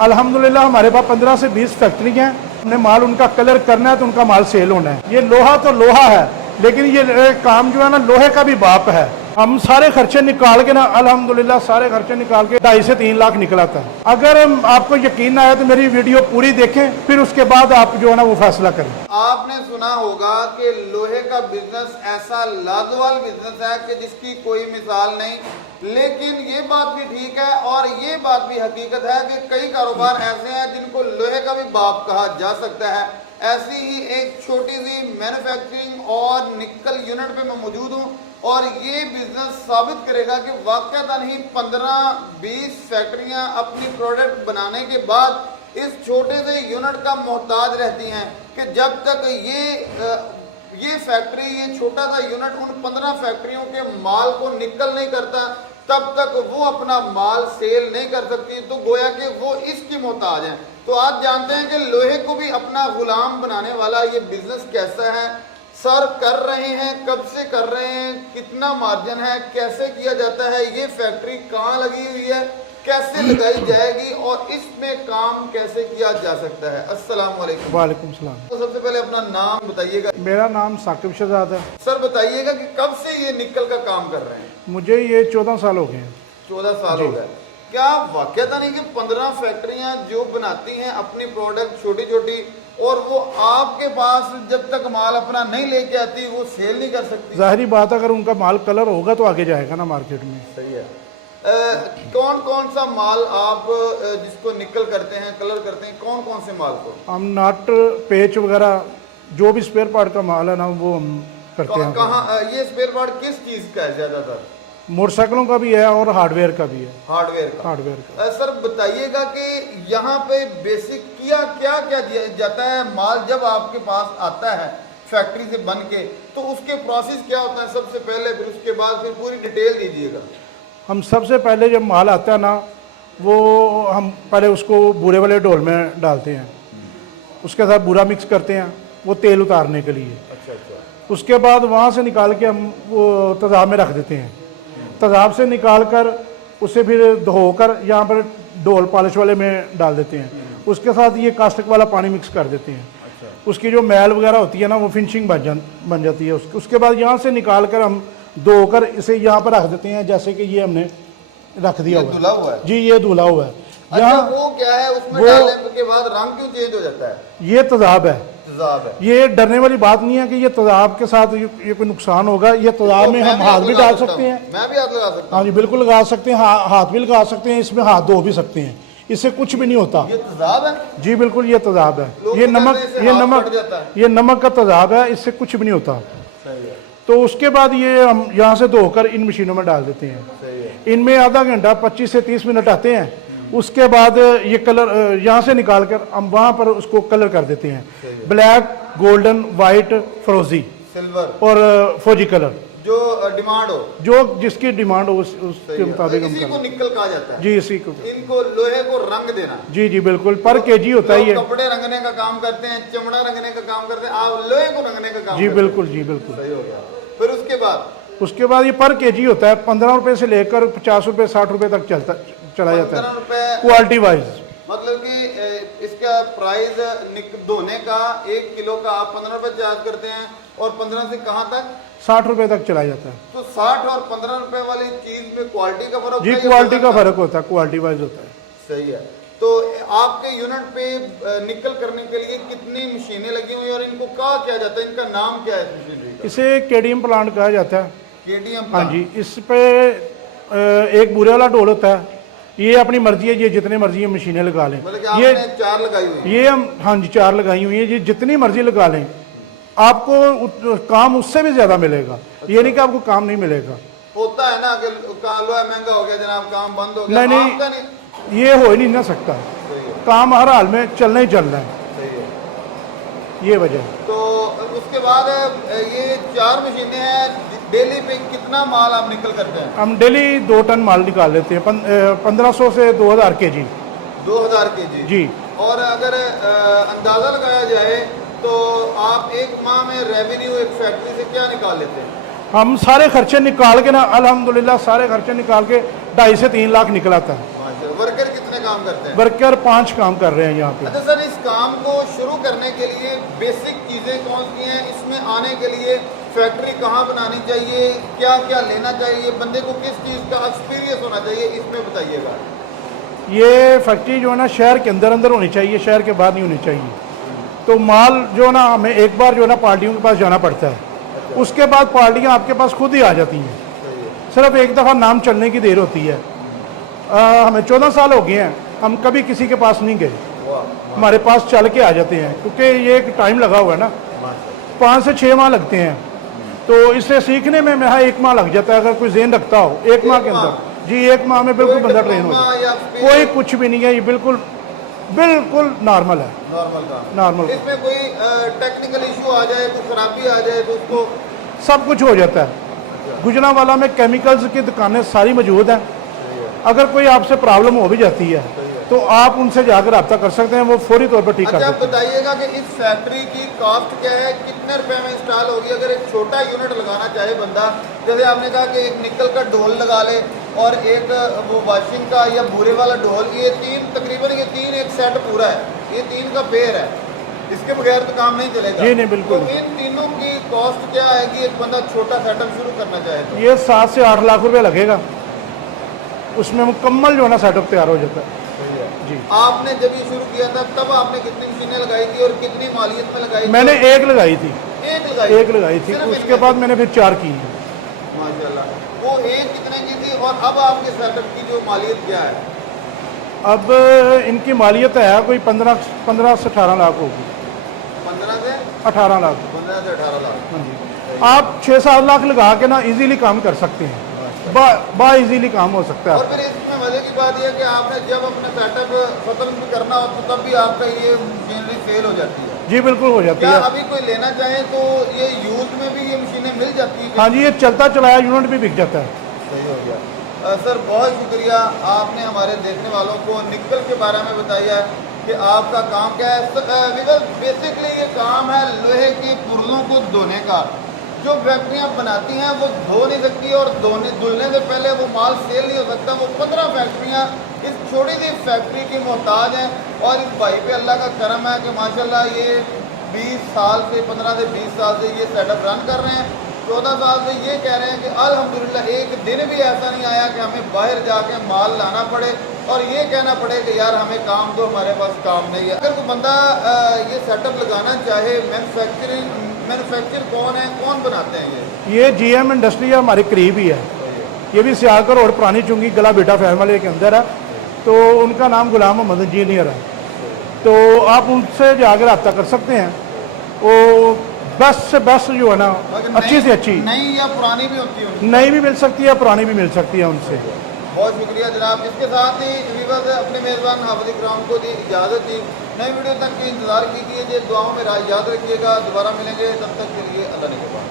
अल्हम्दुलिल्लाह हमारे पास 15 से 20 फैक्ट्री हैं। हमने माल उनका कलर करना है तो उनका माल सेल होना है। ये लोहा तो लोहा है, लेकिन ये काम जो है ना लोहे का भी बाप है। हम सारे खर्चे निकाल के ना अल्हम्दुलिल्लाह सारे खर्चे निकाल के 2.5 से 3 लाख निकला था। अगर आपको यकीन ना आया तो मेरी वीडियो पूरी देखें, फिर उसके बाद आप जो है ना वो फैसला करें। आपने सुना होगा कि लोहे का बिजनेस ऐसा लाजवाब बिजनेस है कि जिसकी कोई मिसाल नहीं, लेकिन ये बात भी ठीक है और ये बात भी हकीकत है कि कई कारोबार ऐसे हैं जिनको लोहे का भी बाप कहा जा सकता है। ऐसी ही एक छोटी सी मैन्युफैक्चरिंग और निकल यूनिट पे मैं मौजूद हूँ और ये बिजनेस साबित करेगा कि वाकईतन ही 15-20 फैक्ट्रियां अपनी प्रोडक्ट बनाने के बाद इस छोटे से यूनिट का मोहताज रहती हैं कि जब तक ये फैक्ट्री, ये छोटा सा यूनिट उन 15 फैक्ट्रियों के माल को निकल नहीं करता, तब तक वो अपना माल सेल नहीं कर सकती। तो गोया कि वो इसकी मोहताज हैं। तो आप जानते हैं कि लोहे को भी अपना गुलाम बनाने वाला ये बिजनेस कैसा है, सर कर रहे हैं, कब से कर रहे हैं, कितना मार्जिन है, कैसे किया जाता है, ये फैक्ट्री कहाँ लगी हुई है, कैसे लगाई जाएगी और इसमें काम कैसे किया जा सकता है। अस्सलाम वालेकुम। वालेकुम सलाम। तो सबसे पहले अपना नाम बताइएगा। मेरा नाम साकिब शहजाद है। सर बताइएगा कि कब से ये निकल का काम कर रहे हैं। मुझे ये 14 साल हो गए हैं। 14 साल हो गए। क्या वाकईता नहीं कि 15 फैक्ट्रियां जो बनाती हैं अपनी प्रोडक्ट छोटी छोटी और वो आपके पास जब तक माल अपना नहीं लेके आती वो सेल नहीं कर सकती। जाहिर बात है, अगर उनका माल कलर होगा तो आगे जाएगा ना मार्केट में। सही है। कौन कौन सा माल आप जिसको निकल करते हैं, कलर करते हैं, कौन कौन से माल को? हम नट पेच वगैरह जो भी स्पेयर पार्ट का माल है ना वो हम करते हैं। कहाँ ये स्पेयर पार्ट किस चीज का है ज्यादातर? मोटरसाइकिलों का भी है और हार्डवेयर का भी है। हार्डवेयर का। सर बताइएगा कि यहाँ पे बेसिक क्या क्या दिया जाता है माल जब आपके पास आता है फैक्ट्री से बन के, तो उसके प्रोसेस क्या होता है सबसे पहले, फिर उसके बाद फिर पूरी डिटेल दीजिएगा। हम सबसे पहले जब माल आता है ना वो हम पहले उसको बूरे वाले ढोल में डालते हैं, उसके साथ बूरा मिक्स करते हैं वो तेल उतारने के लिए। अच्छा। उसके बाद वहाँ से निकाल के हम वो तेजाब में रख देते हैं। तेजाब से निकाल कर उसे फिर धोकर यहाँ पर ढोल पॉलिश वाले में डाल देते हैं। उसके साथ ये कास्टिक वाला पानी मिक्स कर देते हैं। अच्छा। उसकी जो मैल वगैरह होती है ना वो फिनिशिंग बन जाती है। उसके बाद यहाँ से निकाल कर हम धोकर इसे यहाँ पर रख देते हैं, जैसे कि ये हमने रख दिया हुआ है। जी ये धुला हुआ है। यहाँ वो क्या है उसमें डालने के बाद रंग क्यों चेंज हो जाता है? ये तेजाब है। ये डरने वाली बात नहीं है कि ये तेजाब के साथ ये कोई नुकसान होगा। ये तेजाब में हम हाथ भी डाल सकते हैं। मैं भी हाथ लगा सकता हूँ। हाँ जी बिल्कुल लगा सकते हैं, हाथ भी लगा सकते हैं, इसमें हाथ धो भी सकते हैं, इससे कुछ भी नहीं होता। ये तेजाब है? जी बिल्कुल ये तेजाब है। ये नमक का तेजाब है, इससे कुछ भी नहीं होता। तो उसके बाद ये हम यहाँ से धोकर इन मशीनों में डाल देते हैं। इनमें आधा घंटा 25 से 30 मिनट आते हैं। उसके बाद ये कलर यहाँ से निकाल कर हम वहाँ पर उसको कलर कर देते हैं, ब्लैक, गोल्डन, वाइट, फिरोजी, सिल्वर और फौजी कलर, जो डिमांड हो, जो जिसकी डिमांड हो उसके मुताबिक हम को निकल कहा जाता है। जी इसी को, इनको लोहे को रंग देना। जी बिल्कुल पर केजी होता है। ये कपड़े रंगने का काम करते हैं, चमड़ा रंगने का काम करते हैं, आप लोहे को रंगने का काम। जी बिल्कुल सही हो गया। फिर उसके बाद ये पर केजी होता है। 15 रुपए से लेकर 50 रुपए 60 रुपए तक चला जाता है क्वालिटी वाइज। मतलब कि इसका प्राइस धोने का 1 किलो का आप 15 रुपए चार्ज करते हैं और 15 से कहाँ तक? 60 रुपए तक चला जाता है। तो 60 और 15 रुपए वाली चीज में क्वालिटी का फर्क? जी क्वालिटी का फर्क होता है, क्वालिटी वाइज होता है। सही है। तो आपके यूनिट पे निकल करने के लिए कितनी मशीनें लगी हुई और इनको क्या किया जाता है, इनका नाम क्या है? इसे केडीएम प्लांट कहा जाता है। केडीएम? हाँ जी। इस पे एक बुरे वाला ढोल होता है। ये अपनी मर्जी है, ये जितने मर्जी मशीनें लगा लें। ये 4 लगाई हुई है? ये हम हाँ जी 4 लगाई हुई है। ये जितनी मर्जी लगा लें आपको काम उससे भी ज्यादा मिलेगा। ये नहीं कि आपको काम नहीं मिलेगा। होता है ना कि लोहा महंगा हो गया जनाब, काम बंद हो गया। नहीं, ये हो ही नहीं ना सकता। काम हर हाल में चलना ही चलना है। ये वजह। तो उसके बाद ये 4 मशीनें हैं, डेली पे कितना माल आप निकल करते हैं? हम डेली 2 टन माल निकाल लेते हैं, 1500 से 2000 केजी। 2000 केजी? जी। और अगर अंदाजा लगाया जाए तो आप एक माह में रेवेन्यू एक फैक्ट्री से क्या निकाल लेते हैं? हम सारे खर्चे निकाल के ना अल्हम्दुलिल्लाह सारे खर्चे निकाल के 2.5 से 3 लाख निकला था। वर्कर कितने काम करते हैं? वर्कर 5 काम कर रहे हैं यहाँ पे। अच्छा सर, इस काम को शुरू करने के लिए बेसिक चीज़ें कौन सी हैं? इसमें आने के लिए फैक्ट्री कहाँ बनानी चाहिए, क्या क्या लेना चाहिए, बंदे को किस चीज़ का एक्सपीरियंस होना चाहिए, इसमें बताइएगा। ये फैक्ट्री जो है ना शहर के अंदर अंदर होनी चाहिए, शहर के बाहर नहीं होनी चाहिए। तो माल जो है ना हमें एक बार जो है ना पार्टियों के पास जाना पड़ता है, उसके बाद पार्टियाँ आपके पास खुद ही आ जाती हैं। सिर्फ एक दफ़ा नाम चलने की देर होती है। हमें 14 साल हो गए हैं, हम कभी किसी के पास नहीं गए, हमारे पास चल के आ जाते हैं, क्योंकि ये एक टाइम लगा हुआ है ना, 5 से 6 माह लगते हैं। तो इससे सीखने में मेरा 1 माह लग जाता है, अगर कोई ज़हन रखता हो 1 माह के अंदर। जी 1 माह में बिल्कुल बंदा ट्रेन हो जाए, कोई कुछ भी नहीं है, ये बिल्कुल बिल्कुल नॉर्मल है, नॉर्मल का। नॉर्मल। इसमें कोई टेक्निकल इशू आ जाए, कोई खराबी आ जाए तो उसको सब कुछ हो जाता है। गुजरांवाला में केमिकल्स की दुकानें सारी मौजूद हैं। अगर कोई आपसे प्रॉब्लम हो भी जाती है तो आप उनसे जाकर रब्ता कर सकते हैं, वो फौरी तौर पर ठीक कर अच्छा, आप देते हैं। बताइएगा कि इस फैक्ट्री की कॉस्ट क्या है, कितने रुपए में इंस्टॉल होगी? अगर एक छोटा यूनिट लगाना चाहे बंदा, जैसे आपने कहा कि एक निकल का ढोल लगा ले और एक वो वॉशिंग का या भूरे वाला ढोल, ये 3 तकरीबन ये 3 एक सेट पूरा है, ये 3 का पेयर है, इसके बगैर तो काम नहीं चलेगा। जी नहीं, बिल्कुल। तो इन तीनों की कॉस्ट क्या आएगी एक बंदा छोटा सेटअप शुरू करना चाहे तो? ये 7 से 8 लाख रुपए लगेगा, उसमें मुकम्मल जो है ना सेटअप तैयार हो जाता है। जी। आपने जब ये शुरू किया था तब आपने कितनी मशीनें लगाई थी और कितनी मालियत में लगाई थी? मैंने एक लगाई थी, एक लगाई थी, सिर्फ उसके एक बाद मैंने फिर 4 की। माशाल्लाह। वो एक कितने की थी और अब आपके सेटअप की जो मालियत क्या है? अब इनकी मालियत है कोई 15 से 18 लाख होगी। 15 से 18 लाख। 15 से 18 लाख। हाँ जी। आप 6-7 लाख लगा के ना इजीली काम कर सकते हैं, बा इजीली काम हो सकता है। और फिर इसमें मजे की बात यह है कि आपने जब अपना सेटअप खत्म भी करना हो तो तब भी आपका ये मशीनरी सेल हो जाती है? जी बिल्कुल हो जाती क्या है। अभी कोई लेना चाहे तो ये यूज में भी ये मशीनें मिल जाती है? हाँ जी, ये चलता चलाया यूनिट भी बिक जाता है। सही हो गया। सर बहुत शुक्रिया, आपने हमारे देखने वालों को निकल के बारे में बताया कि आपका काम क्या है। बेसिकली ये काम है लोहे के पुर्जों को धोने का। जो फैक्ट्रियाँ बनाती हैं वो धो नहीं सकती और धुलने से पहले वो माल सेल नहीं हो सकता। वो 15 फैक्ट्रियाँ इस छोटी सी फैक्ट्री की मोहताज हैं और इस भाई पे अल्लाह का करम है कि माशाल्लाह ये 20 साल से 15 से 20 साल से ये सेटअप रन कर रहे हैं। 14 साल से ये कह रहे हैं कि अल्हम्दुलिल्लाह एक दिन भी ऐसा नहीं आया कि हमें बाहर जाके माल लाना पड़े और ये कहना पड़े कि यार हमें काम दो, हमारे पास काम नहीं है। अगर कोई बंदा ये सेटअप लगाना चाहे, मैन्युफैक्चर कौन है, कौन बनाते हैं ये? GM इंडस्ट्री है, हमारे करीब ही है। ये भी सियालकोट और पुरानी चुंगी गला बेटा फैमिली के अंदर है। तो उनका नाम गुलाम मोहम्मद इंजीनियर है, तो आप उनसे जाकर रब्ता कर सकते हैं। वो बेस्ट से बेस्ट जो है ना, अच्छी से अच्छी नई या पुरानी भी होती है? नई भी मिल सकती है, पुरानी भी मिल सकती है उनसे। बहुत शुक्रिया जनाब। इसके साथ ही वीवर अपने मेज़बान हाफिज़ इकराम को दी इजाज़त दी। नई वीडियो तक के इंतज़ार कीजिए, दुआओं में याद रखिएगा। दोबारा मिलेंगे, तब तक के लिए अल्लाह ने के बाद।